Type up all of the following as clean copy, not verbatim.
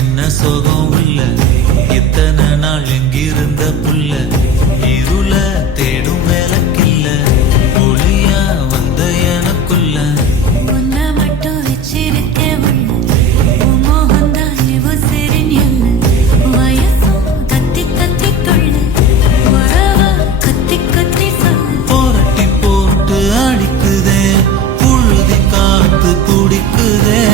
என்ன சோகம் உள்ள இத்தனை நாள் எங்கிருந்த புள்ள இருள தேடும் வேலைக்கில்ல ஒளியா வந்த எனக்குள்ள உன்னை மட்டும் வச்சிருக்க மோகந்தான் இவ சிறிஞல்ல வயசும் தத்தி தத்தி தொள்ள உறவ கத்தி கத்தி சொல்ல போரட்டி போட்டு அடிக்குதே புழுதி காத்து துடிக்குதே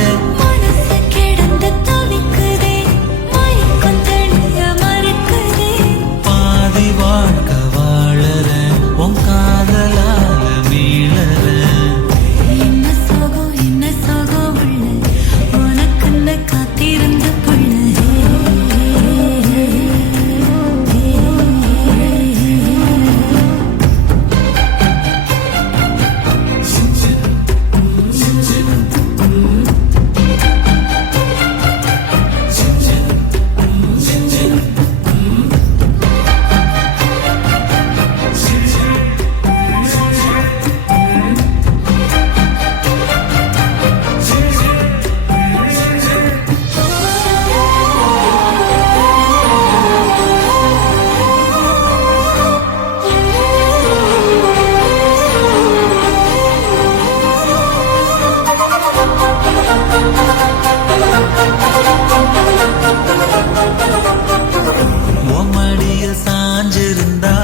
சாஞ்சிருந்தா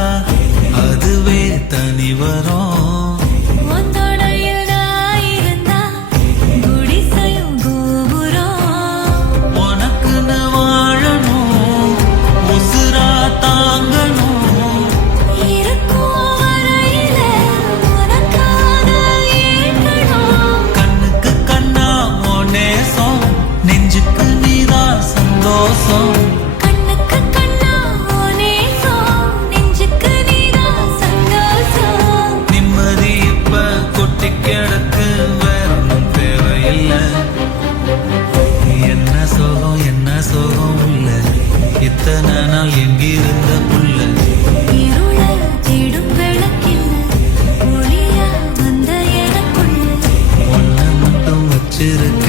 அதுவே தனி வரும் உனக்குன்னு வாழணும் உசுரா தாங்கணும் கண்ணுக்கு கண்ணா நேசம் நெஞ்சுக்கு நீதான் சந்தோஷம் கிடக்கு வேறொன்னும் தேவையில்லை என்ன சோகம் உள்ள இத்தனை நாள் எங்கிருந்த புள்ள இருள தேடும் விளக்கில்ல ஒளியா வந்த எனக்குள்ள ஒன்ன மட்டும் வச்சிருக்க